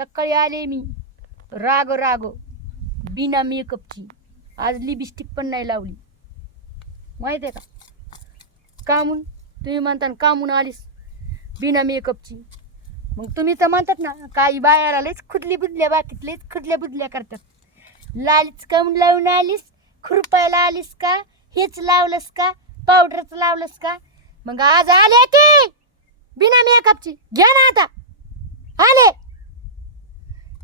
सकाळी आले मी. राग राग. बिना मेकअपची. आज लिपस्टिक पण नाही लावली. माहिती आहे का? कामून तुम्ही म्हणता ना कामून आलीस. बिना मेकअपची. मग तुम्ही तर म्हणतात ना काही बायाला आलेच खुदली बुदल्या बाकीतलेच खुदल्या बुदल्या करतात. लालीच कामून लावून आलीस? खुरपायला आलीस का? हेच लावलंस का? पावडरच लावलंस का? मग आज आले की बिना मेकअपची. घ्या ना आता. आले!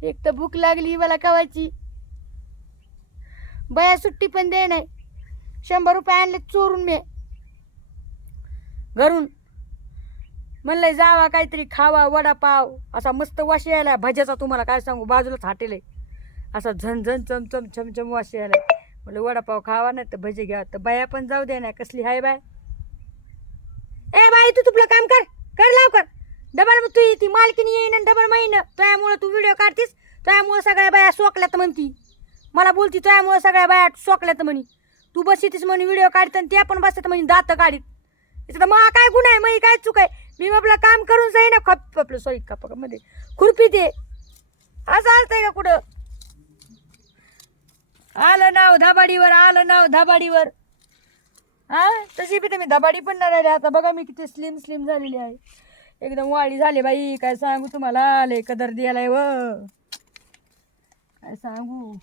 एक तर भूक लागली मला कवाची. बया सुट्टी पण दे नाही. शंभर रुपये आणले चोरून मी. घरून म्हणलंय जावा काहीतरी खावा वडापाव असा मस्त वाशी यायला. भज्याचा तुम्हाला काय सांगू बाजूलाच हाटेल आहे. असा झणझण चमचम छमछम वाशी यायला. म्हणलं वडापाव खावा नाही तर भजे घ्या. तर बाया पण जाऊ दे ना कसली हाय बाय. ए बाई तू तुपलं काम कर. कर लवकर. डबल मग तू ती मालकीनी येईन आणि डबल महिन. त्यामुळं तू व्हिडिओ काढतीस त्यामुळं सगळ्या बाया सोकल्यात म्हणती. मला बोलती त्यामुळं सगळ्या बाया सोकल्यात म्हणी. तू बसतीस म्हणे व्हिडिओ काढत आणि त्या पण बसतात म्हणे दात काढीत इथं तर मग काय गुन्हा आहे मग काय चूक आहे? मी आपलं काम करून जाईन ना खप आपलं सॉरी मध्ये. खुरपी ते असं असतंय का कुठं? आलं नाव धाबाडीवर आलं नाव धाबाडीवर. हा? तशी बी तर मी धबाडी पण नाही राहिली. आता बघा मी किती स्लिम स्लिम झालेली आहे. एकदम वाळी झाली बाई. काय सांगू तुम्हाला? आले कदर द्यायलाय व. काय सांगू?